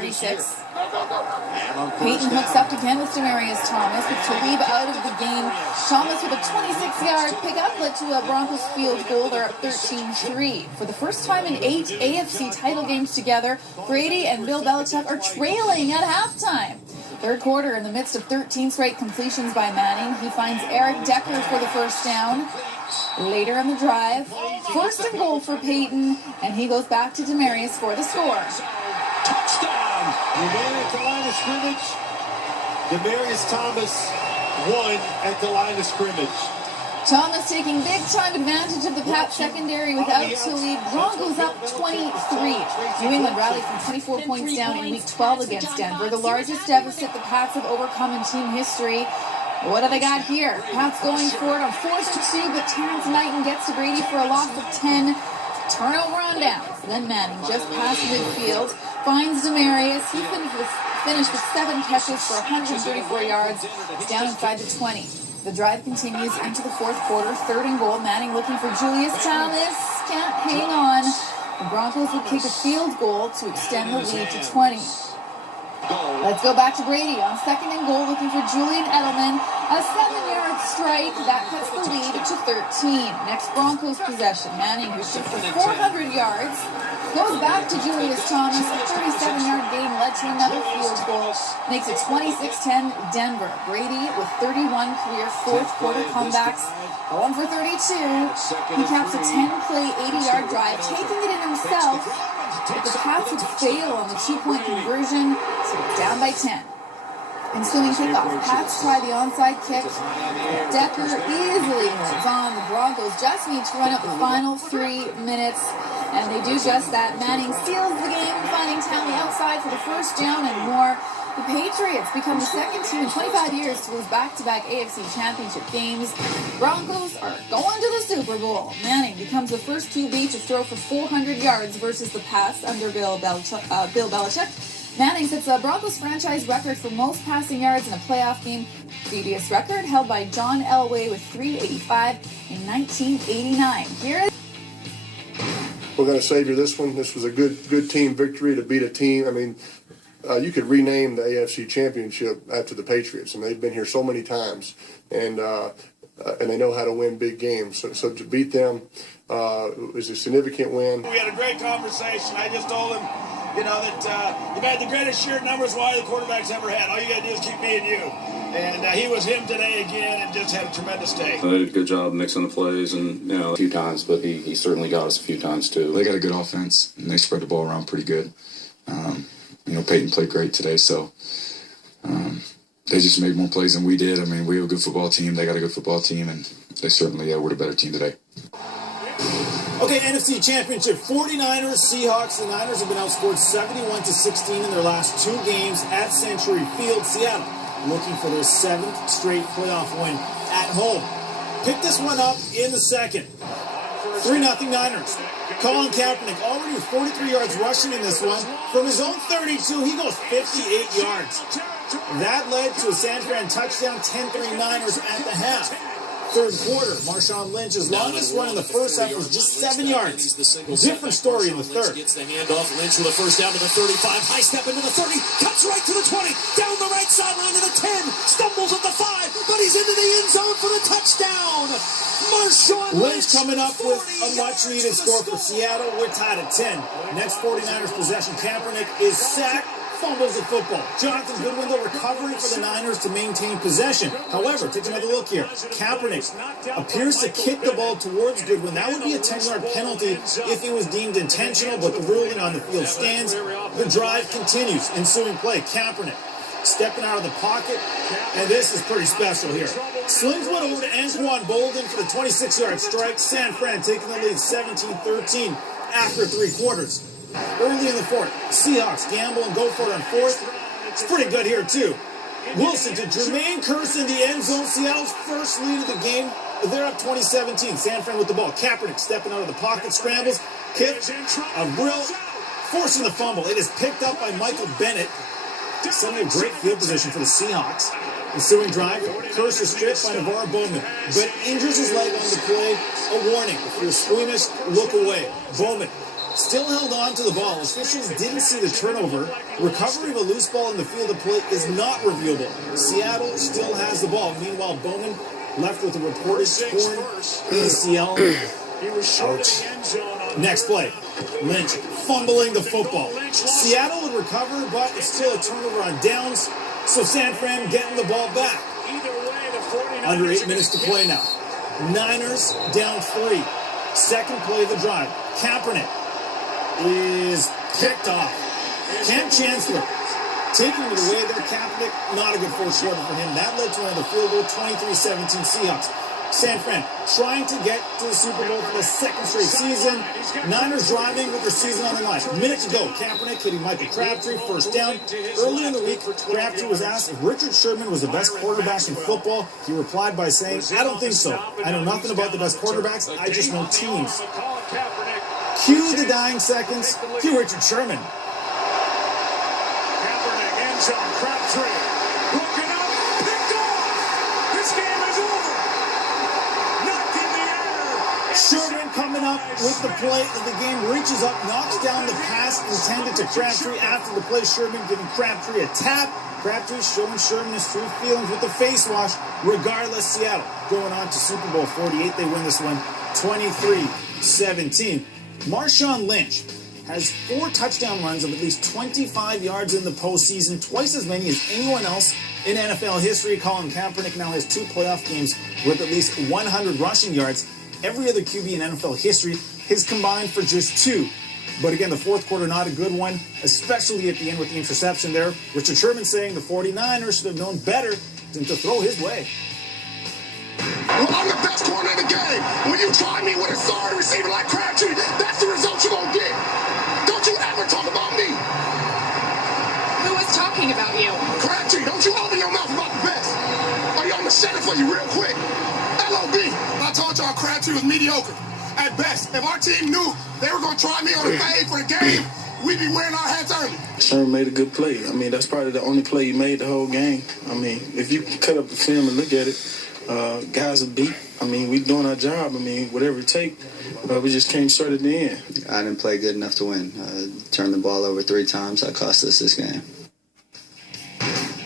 36. Peyton hooks up again with Demarius Thomas with Talib out of the game. Thomas with a 26-yard pickup led to a Broncos field goal. They're up 13-3. For the first time in 8 AFC title games together, Brady and Bill Belichick are trailing at halftime. Third quarter, in the midst of 13 straight completions by Manning, he finds Eric Decker for the first down. Later in the drive, first and goal for Peyton, and he goes back to Demarius for the score. Touchdown! We're at the line of scrimmage. Demarius Thomas won at the line of scrimmage. Thomas taking big-time advantage of the Pats secondary without Talib. Broncos up 23. New England rallied from 24 points down in Week 12 against Denver, the largest deficit the Pats have overcome in team history. What do they got here? Pats going for it on 4th and 2, but Terrence Knighton gets to Brady for a loss of 10. Turnover on downs. Then Manning, just past midfield, finds Demarius. He finished with 7 catches for 134 yards. It's down inside the 20. The drive continues into the fourth quarter. Third and goal. Manning looking for Julius Thomas. Can't hang on. The Broncos would kick a field goal to extend the lead to 20. Let's go back to Brady on second and goal, looking for Julian Edelman. A 7-yard strike that cuts the lead to 13. Next Broncos possession. Manning, who shoots for 400 yards, goes back to Julius Thomas. A 37-yard gain led to another field goal. Makes it 26-10 Denver. Brady with 31 career fourth quarter comebacks. Going for 32. He caps a 10-play, 80-yard drive, taking it in himself. But the Pats would fail on the 2-point conversion, so it's down by 10. Ensuing kickoff, Pats try the onside kick. Decker easily holds on. The Broncos just need to run up the final 3 minutes, and they do just that. Manning seals the game, finding Townley outside for the first down and more. The Patriots become the second team in 25 years to lose back-to-back AFC Championship games. Broncos are going to the Super Bowl. Manning becomes the first QB to throw for 400 yards versus the Pats under Bill Belichick. Manning sets a Broncos franchise record for most passing yards in a playoff game. Previous record held by John Elway with 385 in 1989. Here is... We're going to savor this one. This was a good team victory to beat a team. I mean, you could rename the AFC Championship after the Patriots. I mean, they've been here so many times, and they know how to win big games. So to beat them is a significant win. We had a great conversation. I just told him, that you've had the greatest sheer numbers wide the quarterback's ever had. All you got to do is keep me and you. And he was him today again and just had a tremendous day. They did a good job mixing the plays and, a few times, but he certainly got us a few times too. They got a good offense, and they spread the ball around pretty good. Peyton played great today, so they just made more plays than we did. I mean, we have a good football team. They got a good football team, and they certainly were the better team today. Okay, NFC Championship, 49ers, Seahawks. The Niners have been outscored 71-16 in their last 2 games at Century Field. Seattle looking for their 7th straight playoff win at home. Pick this one up in the second. 3-0 Niners. Colin Kaepernick already with 43 yards rushing in this one. From his own 32, he goes 58 yards. That led to a San Fran touchdown, 10-3 Niners at the half. Third quarter, Marshawn Lynch's longest run in the first half was just 7 yards. Different story in the third. Gets the handoff. Lynch with the first down to the 35. High step into the 30. Cuts right to the 20. Down the right sideline to the 10. Stumbles at the 5. But he's into the end zone for the touchdown. Marshawn Lynch coming up with a much-needed score for Seattle. We're tied at 10. Next 49ers possession. Kaepernick is sacked. Fumbles the football. Jonathan Goodwin, though, recovering for the Niners to maintain possession. However, take another look here. Kaepernick appears to kick the ball towards Goodwin. That would be a 10-yard penalty if it was deemed intentional, but the ruling on the field stands. The drive continues. Ensuing play, Kaepernick stepping out of the pocket, and this is pretty special here. Slings one over to Anquan Bolden for the 26-yard strike. San Fran taking the lead 17-13 after 3 quarters. Early in the fourth, Seahawks gamble and go for it on 4th. It's pretty good here, too. Wilson to Jermaine Kearse in the end zone. Seattle's first lead of the game. They're up 20-17. San Fran with the ball. Kaepernick stepping out of the pocket, scrambles, kick, a grill, forcing the fumble. It is picked up by Michael Bennett. Suddenly a great field position for the Seahawks. Ensuing drive, Kearse is stripped by Navarro Bowman, but injures his leg on the play. A warning. If you're squeamish, look away. Bowman still held on to the ball. Officials didn't see the turnover. Recovery of a loose ball in the field of play is not reviewable. Seattle still has the ball. Meanwhile, Bowman left with a reported torn ACL. Ouch. Next play, Lynch fumbling the football. Seattle would recover, but it's still a turnover on downs, so San Fran getting the ball back. Under 8 minutes to play now. Niners down 3. Second play of the drive. Kaepernick is picked off. Cam Chancellor taking it away there. Kaepernick, not a good fourth quarter for him. That led to another field goal, 23-17 Seahawks. San Fran trying to get to the Super Bowl for the second straight season. Niners driving with their season on the line. Minute to go. Kaepernick hitting Michael Crabtree, first down. Early in the week, Crabtree was asked if Richard Sherman was the best quarterback in football. He replied by saying, "I don't think so. I know nothing about the best quarterbacks. I just know teams." Cue the dying seconds. Cue Richard Sherman. Kaepernick, end zone, Crabtree. Broken up, picked off. This game is over. Knocked in the air. Sherman coming up with the play of the game, reaches up, knocks down the pass intended to Crabtree. After the play, Sherman giving Crabtree a tap. Crabtree showing Sherman his true feelings with the face wash. Regardless, Seattle going on to Super Bowl 48. They win this one 23-17. Marshawn Lynch has 4 touchdown runs of at least 25 yards in the postseason, twice as many as anyone else in NFL history. Colin Kaepernick now has 2 playoff games with at least 100 rushing yards. Every other QB in NFL history has combined for just 2. But again, the fourth quarter, not a good one, especially at the end with the interception there. Richard Sherman saying the 49ers should have known better than to throw his way. Well, I'm the best corner in the game. When you try me with a sorry receiver like Crabtree, that's the result you're going to get. Don't you ever talk about me. Who was talking about you? Crabtree, don't you open your mouth about the best. Or I'm going to shut it for you real quick. LOB, I told y'all Crabtree was mediocre. At best, if our team knew they were going to try me on a fade for the game, we'd be wearing our hats early. Sherman made a good play. I mean, that's probably the only play he made the whole game. I mean, if you cut up the film and look at it, guys are beat. I mean, we doing our job. I mean, whatever it takes. We just came short at the end. I didn't play good enough to win. Turned the ball over 3 times. That cost us this game.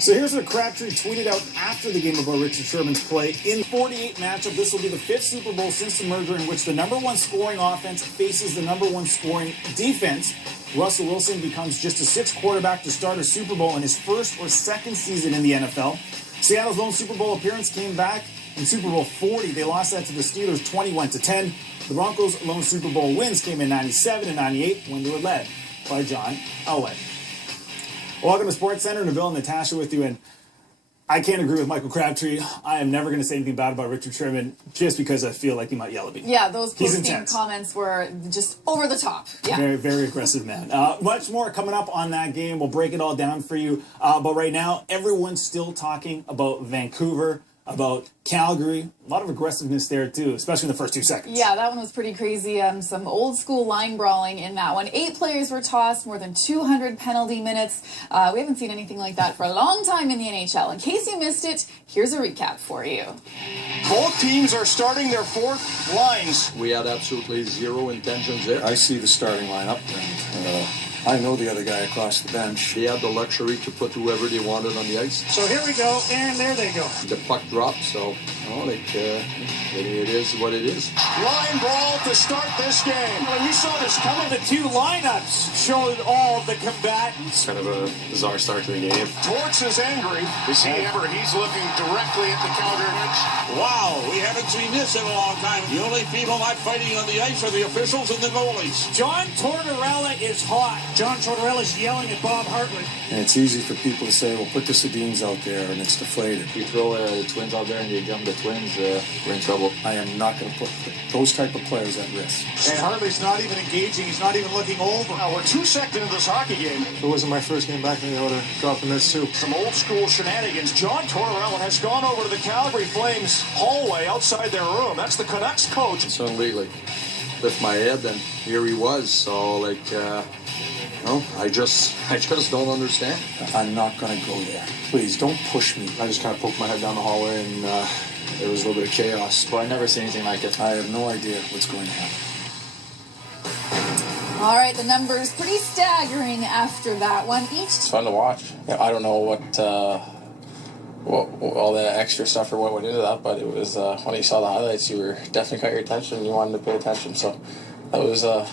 So here's what Crabtree tweeted out after the game about Richard Sherman's play. In the 48 matchup, this will be the 5th Super Bowl since the merger in which the #1 scoring offense faces the #1 scoring defense. Russell Wilson becomes just a 6th quarterback to start a Super Bowl in his first or second season in the NFL. Seattle's lone Super Bowl appearance came back in Super Bowl 40. They lost that to the Steelers 21-10. The Broncos' lone Super Bowl wins came in 97 and 98 when they were led by John Elway. Welcome to Sports Center. Neville and Natasha with you, and I can't agree with Michael Crabtree. I am never going to say anything bad about Richard Sherman just because I feel like he might yell at me. Yeah, those post-game comments were just over the top. Yeah. Very, very aggressive man. Much more coming up on that game. We'll break it all down for you. But right now, everyone's still talking about Vancouver, about Calgary. A lot of aggressiveness there, too, especially in the first 2 seconds. Yeah, that one was pretty crazy. Some old-school line brawling in that one. 8 players were tossed, more than 200 penalty minutes. We haven't seen anything like that for a long time in the NHL. In case you missed it, here's a recap for you. Both teams are starting their 4th lines. We had absolutely zero intentions there. I see the starting lineup, and I know the other guy across the bench. They had the luxury to put whoever they wanted on the ice. So here we go, and there they go. The puck dropped, so it is what it is. Line brawl to start this game. When we saw this coming, the 2 lineups showed all the combatants. Kind of a bizarre start to the game. Torts is angry. Is he ever? He's looking directly at the Calgary bench. Wow, we haven't seen this in a long time. The only people not fighting on the ice are the officials and the goalies. John Tortorella is hot. John Tortorella's yelling at Bob Hartwood. And it's easy for people to say, well, put the Sedins out there and it's deflated. If you throw the Twins out there and they jump the Twins, we're in trouble. I am not going to put those type of players at risk. And Hartley's not even engaging. He's not even looking over. Now, we're 2 seconds into this hockey game. If it wasn't my first game back, maybe I would have dropped the mitts too. Some old school shenanigans. John Tortorella has gone over to the Calgary Flames hallway outside their room. That's the Canucks coach. Suddenly, lift my head, and here he was. So, I just don't understand. I'm not going to go there. Please, don't push me. I just kind of poked my head down the hallway, and there was a little bit of chaos. Well, I never seen anything like it. I have no idea what's going to happen. All right, the numbers pretty staggering after that one. It's fun to watch. I don't know what all the extra stuff or what went into that, but it was when you saw the highlights, you were definitely caught your attention and you wanted to pay attention. So that was it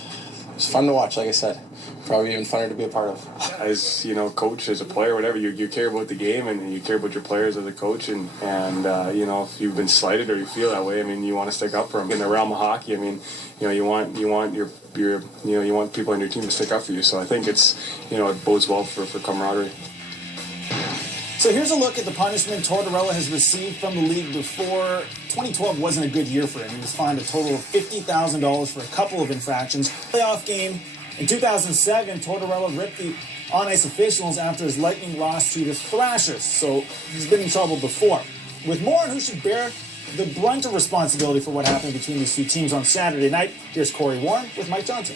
was fun to watch. Like I said, probably even funner to be a part of. As coach, as a player, whatever, you care about the game and you care about your players as a coach, and if you've been slighted or you feel that way, I mean, you want to stick up for them. In the realm of hockey, I mean, you want you want people on your team to stick up for you. So I think it bodes well for camaraderie. So here's a look at the punishment Tortorella has received from the league before. 2012 wasn't a good year for him. He was fined a total of $50,000 for a couple of infractions. Playoff game in 2007, Tortorella ripped the on-ice officials after his Lightning loss to the Thrashers. So he's been in trouble before. With more on who should bear the brunt of responsibility for what happened between these two teams on Saturday night, here's Corey Warren with Mike Johnson.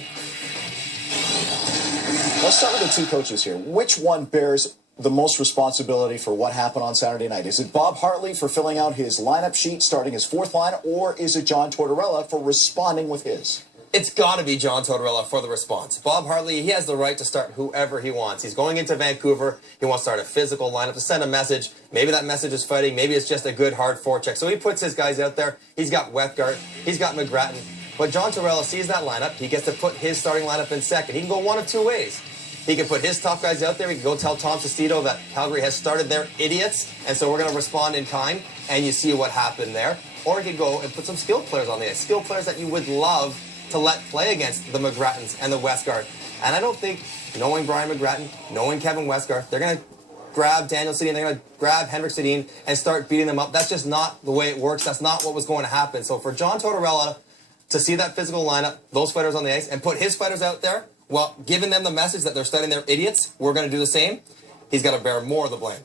Let's start with the two coaches here. Which one bears the most responsibility for what happened on Saturday night? Is it Bob Hartley for filling out his lineup sheet, starting his fourth line, or is it John Tortorella for responding with his? It's got to be John Tortorella for the response. Bob Hartley, he has the right to start whoever he wants. He's going into Vancouver. He wants to start a physical lineup to send a message. Maybe that message is fighting. Maybe it's just a good hard forecheck. So he puts his guys out there. He's got Wethgart. He's got McGrattan. But John Tortorella sees that lineup. He gets to put his starting lineup in second. He can go one of two ways. He can put his top guys out there. He can go tell Tom Sestito that Calgary has started their idiots, and so we're going to respond in kind, and you see what happened there. Or he could go and put some skilled players on the ice, skilled players that you would love to let play against the McGrattans and the Westgard. And I don't think, knowing Brian McGrattan, knowing Kevin Westgard, they're going to grab Daniel Sedin, they're going to grab Henrik Sedin and start beating them up. That's just not the way it works. That's not what was going to happen. So for John Tortorella to see that physical lineup, those fighters on the ice, and put his fighters out there, well, giving them the message that they're studying their idiots, we're going to do the same, he's got to bear more of the blame.